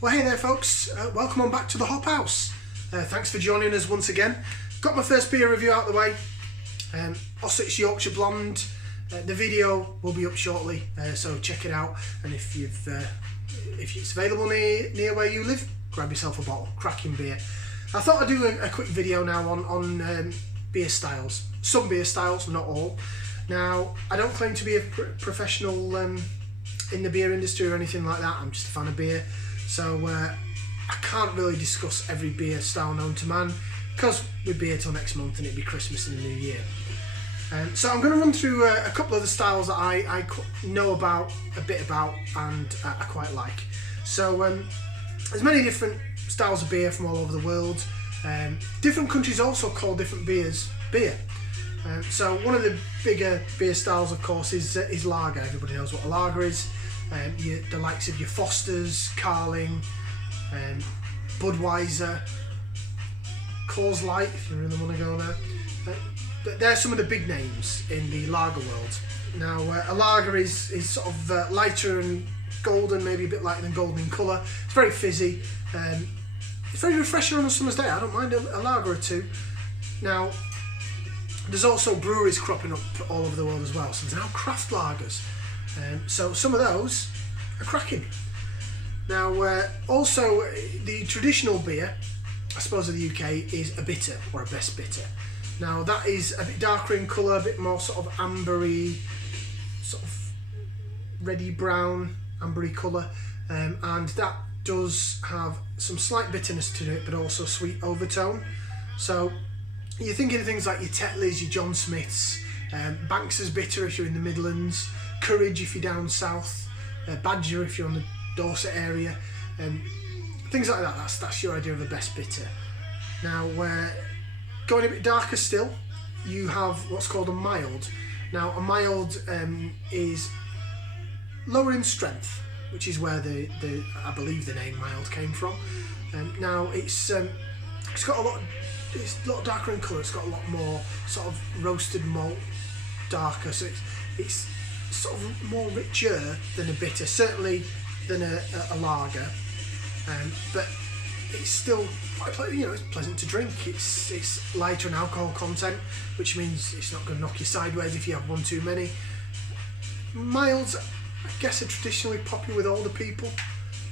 Well, hey there folks, welcome on back to the Hop House. Thanks for joining us once again. Got my first beer review out of the way, Ossett's Yorkshire Blonde. The video will be up shortly, so check it out, and if it's available near where you live, grab yourself a bottle. Cracking beer. I thought I'd do a quick video now on beer styles. Some beer styles, not all. Now, I don't claim to be a professional in the beer industry or anything like that. I'm just a fan of beer, so I can't really discuss every beer style known to man, because we'd be here till next month and it'd be Christmas and the New Year. So I'm going to run through a couple of the styles that I know about, a bit about, and I quite like. So there's many different styles of beer from all over the world. Different countries also call different beers beer. So one of the bigger beer styles, of course, is lager. Everybody knows what a lager is. The likes of your Fosters, Carling, Budweiser, Coors Light, if you really want to go there. But they're some of the big names in the lager world. Now, a lager is sort of lighter and golden, maybe a bit lighter than golden in colour. It's very fizzy. It's very refreshing on a summer's day. I don't mind a lager or two. Now, there's also breweries cropping up all over the world as well. So there's now craft lagers. So some of those are cracking. Now, also the traditional beer, I suppose, of the UK is a bitter or a best bitter. Now that is a bit darker in colour, a bit more sort of ambery, sort of reddy brown, ambery colour, and that does have some slight bitterness to it, but also sweet overtone. So you're thinking of things like your Tetleys, your John Smiths, Banks's Bitter if you're in the Midlands, Courage if you're down south, Badger if you're on the Dorset area, things like that. That's your idea of a best bitter. Now, going a bit darker still, you have what's called a mild. Now, a mild is lower in strength, which is where I believe the name mild came from. Now, it's got a lot darker in colour. It's got a lot more sort of roasted malt, darker. So it's sort of more richer than a bitter, certainly than a lager. But it's still quite, it's pleasant to drink. It's lighter in alcohol content, which means it's not going to knock you sideways if you have one too many. Milds, I guess, are traditionally popular with older people.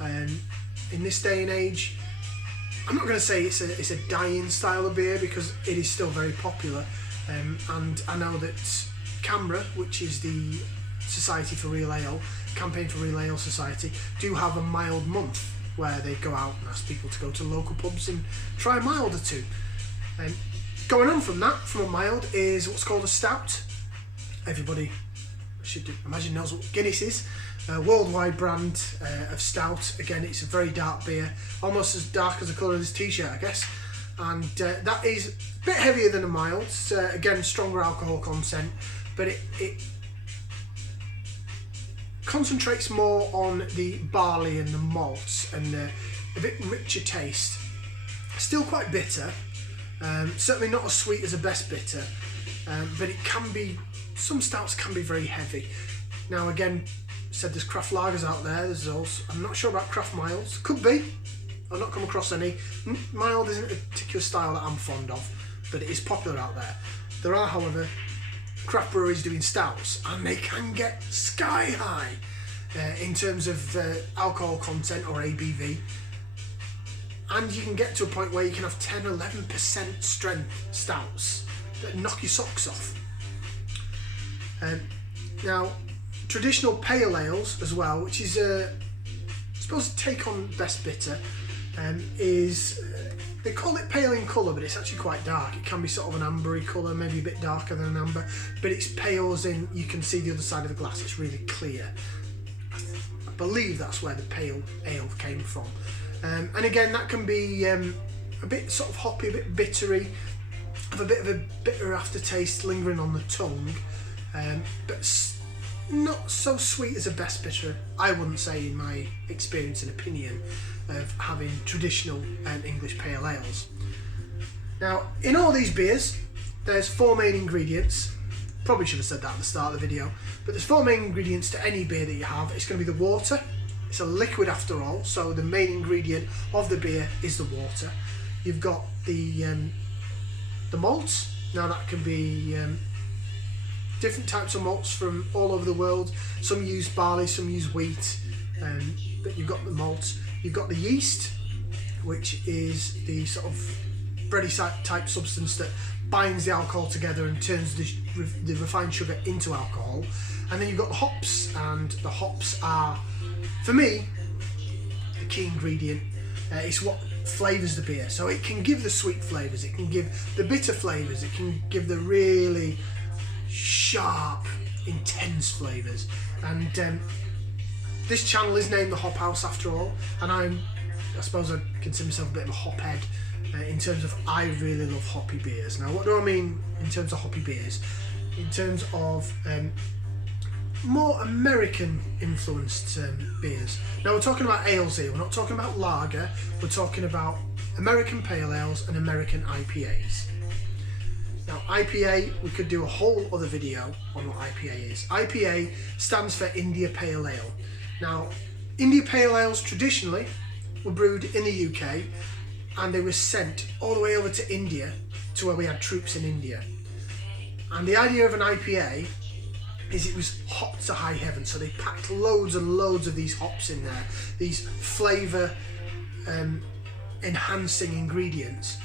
In this day and age, I'm not going to say it's a dying style of beer, because it is still very popular. And I know that CAMRA, which is the Society for Real Ale, Campaign for Real Ale Society, do have a mild month where they go out and ask people to go to local pubs and try a mild or two. Going on from that, from a mild, is what's called a stout. Everybody should imagine knows what Guinness is. A worldwide brand of stout. Again, it's a very dark beer, almost as dark as the colour of this t-shirt, I guess. And that is a bit heavier than a mild. Again, stronger alcohol content, but it concentrates more on the barley and the malts, and a bit richer taste. Still quite bitter, certainly not as sweet as a best bitter, but it can be, some stouts can be very heavy. Now again, said there's craft lagers out there. There's also, I'm not sure about craft milds, could be. I've not come across any. Mild isn't a particular style that I'm fond of, but it is popular out there. There are, however, craft breweries doing stouts, and they can get sky high in terms of alcohol content or ABV, and you can get to a point where you can have 10-11% strength stouts that knock your socks off. Now, traditional pale ales as well, which is I suppose a take on best bitter, is they call it pale in colour, but it's actually quite dark. It can be sort of an ambery colour, maybe a bit darker than an amber, but it's pale as in you can see the other side of the glass. It's really clear. I believe that's where the pale ale came from. And again, that can be a bit sort of hoppy, a bit bittery, have a bit of a bitter aftertaste lingering on the tongue, but not so sweet as a best bitter, I wouldn't say, in my experience and opinion of having traditional English pale ales. Now, in all these beers, there's 4 main ingredients. Probably should have said that at the start of the video, but there's 4 main ingredients to any beer that you have. It's going to be the water, It's a liquid after all, so the main ingredient of the beer is the water. You've got the malts. Now that can be different types of malts from all over the world. Some use barley, some use wheat, but you've got the malts. You've got the yeast, which is the sort of bready type substance that binds the alcohol together and turns the refined sugar into alcohol. And then you've got the hops, and the hops are, for me, the key ingredient. It's what flavours the beer. So it can give the sweet flavours, it can give the bitter flavours, it can give the really sharp, intense flavours. And this channel is named the Hop House after all, and I suppose I consider myself a bit of a hop head in terms of I really love hoppy beers. Now what do I mean in terms of hoppy beers? In terms of more American influenced beers. Now we're talking about ales here, we're not talking about lager, we're talking about American pale ales and American IPAs. Now IPA, we could do a whole other video on what IPA is. IPA stands for India Pale Ale. Now India Pale Ales traditionally were brewed in the UK, and they were sent all the way over to India, to where we had troops in India. And the idea of an IPA is it was hopped to high heaven, so they packed loads and loads of these hops in there, these flavour enhancing ingredients.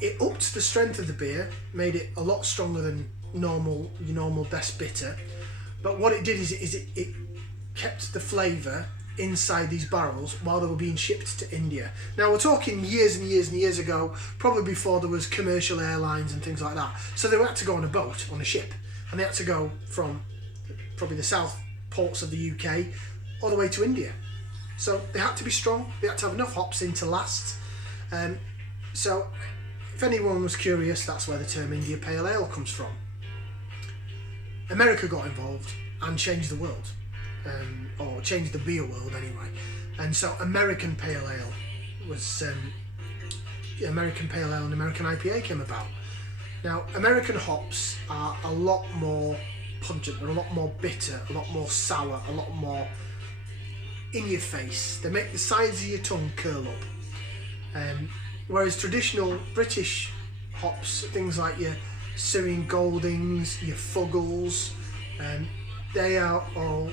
It upped the strength of the beer, made it a lot stronger than your normal best bitter, but what it did is it kept the flavour inside these barrels while they were being shipped to India. Now we're talking years and years and years ago, probably before there was commercial airlines and things like that, so they had to go on a boat, on a ship, and they had to go from probably the south ports of the UK all the way to India. So they had to be strong, they had to have enough hops in to last. So if anyone was curious, that's where the term India Pale Ale comes from. America got involved and changed the world, or changed the beer world anyway. And so American Pale Ale was, American Pale Ale and American IPA came about. Now, American hops are a lot more pungent, they're a lot more bitter, a lot more sour, a lot more in your face. They make the sides of your tongue curl up. Whereas traditional British hops, things like your Syrian Goldings, your Fuggles, they are all,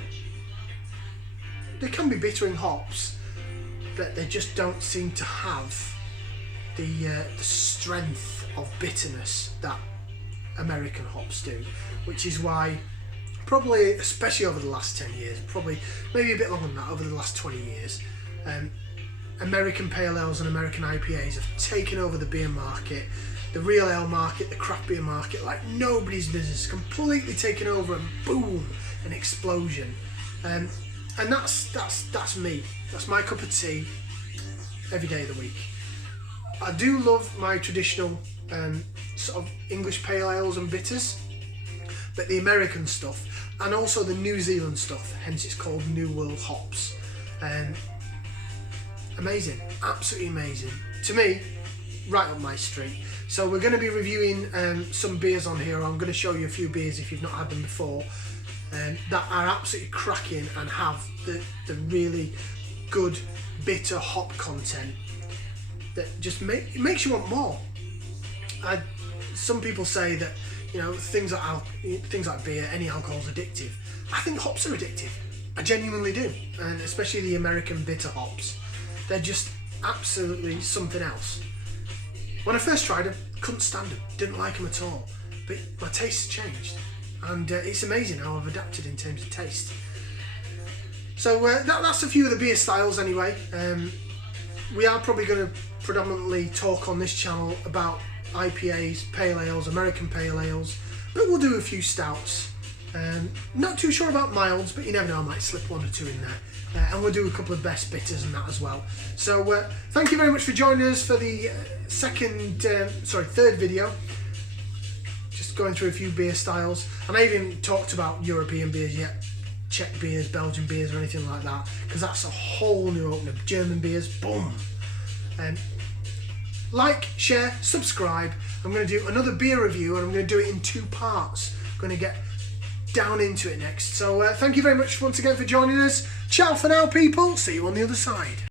they can be bittering hops, but they just don't seem to have the strength of bitterness that American hops do, which is why probably, especially over the last 10 years, probably maybe a bit longer than that, over the last 20 years, American Pale Ales and American IPAs have taken over the beer market, the real ale market, the craft beer market, like nobody's business, completely taken over, and boom, an explosion. And that's me. That's my cup of tea every day of the week. I do love my traditional sort of English pale ales and bitters, but the American stuff and also the New Zealand stuff, hence it's called New World hops. Amazing, absolutely amazing. To me, right up my street. So we're going to be reviewing some beers on here. I'm going to show you a few beers if you've not had them before, that are absolutely cracking and have the really good bitter hop content that just makes you want more. Some people say that, you know, things like beer, any alcohol is addictive. I think hops are addictive. I genuinely do, and especially the American bitter hops. They're just absolutely something else. When I first tried them, couldn't stand them, didn't like them at all. But my taste changed, and it's amazing how I've adapted in terms of taste. So that's a few of the beer styles anyway. We are probably going to predominantly talk on this channel about IPAs, pale ales, American pale ales, but we'll do a few stouts. Not too sure about milds, but you never know, I might slip one or two in there. And we'll do a couple of best bitters and that as well. So thank you very much for joining us for the third video. Just going through a few beer styles, and I even talked about European beers yet, Czech beers, Belgian beers or anything like that, because that's a whole new opener. German beers, boom. Like, share, subscribe. I'm going to do another beer review, and I'm going to do it in 2 parts. I'm going to get down into it next. So thank you very much once again for joining us. Ciao for now, people. See you on the other side.